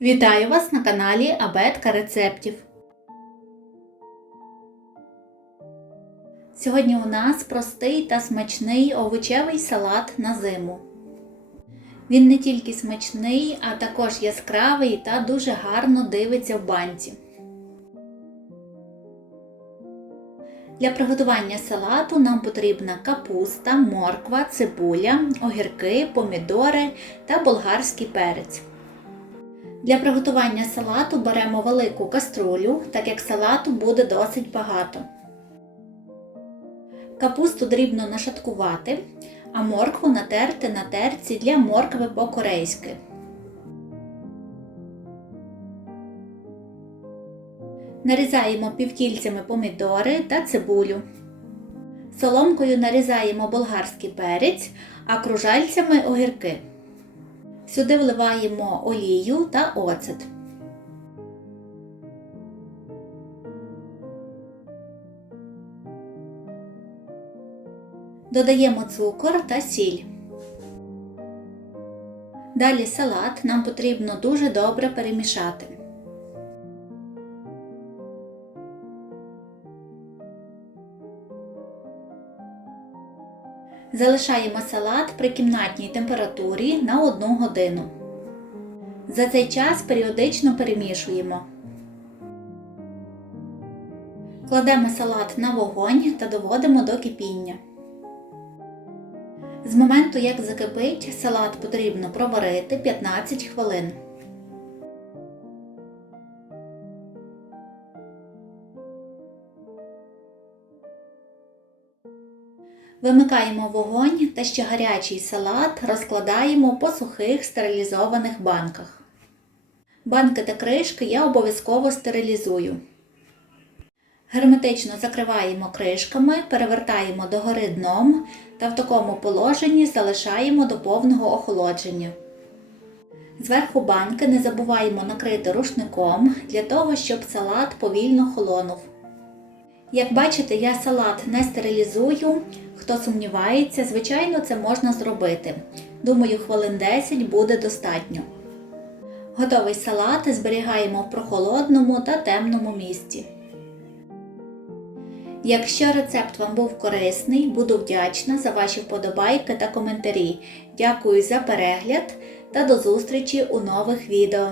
Вітаю вас на каналі Абетка рецептів. Сьогодні у нас простий та смачний овочевий салат на зиму. Він не тільки смачний, а також яскравий та дуже гарно дивиться в банці. Для приготування салату нам потрібна капуста, морква, цибуля, огірки, помідори та болгарський перець. Для приготування салату беремо велику каструлю, так як салату буде досить багато. Капусту дрібно нашаткувати, а моркву натерти на терці для моркви по-корейськи. Нарізаємо півкільцями помідори та цибулю. Соломкою нарізаємо болгарський перець, а кружальцями огірки. Сюди вливаємо олію та оцет. Додаємо цукор та сіль. Далі салат нам потрібно дуже добре перемішати. Залишаємо салат при кімнатній температурі на 1 годину. За цей час періодично перемішуємо. Кладемо салат на вогонь та доводимо до кипіння. З моменту, як закипить, салат потрібно проварити 15 хвилин. Вимикаємо вогонь та ще гарячий салат розкладаємо по сухих стерилізованих банках. Банки та кришки я обов'язково стерилізую. Герметично закриваємо кришками, перевертаємо догори дном та в такому положенні залишаємо до повного охолодження. Зверху банки не забуваємо накрити рушником для того, щоб салат повільно холонув. Як бачите, я салат не стерилізую. Хто сумнівається, звичайно, це можна зробити. Думаю, хвилин 10 буде достатньо. Готовий салат зберігаємо в прохолодному та темному місці. Якщо рецепт вам був корисний, буду вдячна за ваші вподобайки та коментарі. Дякую за перегляд та до зустрічі у нових відео.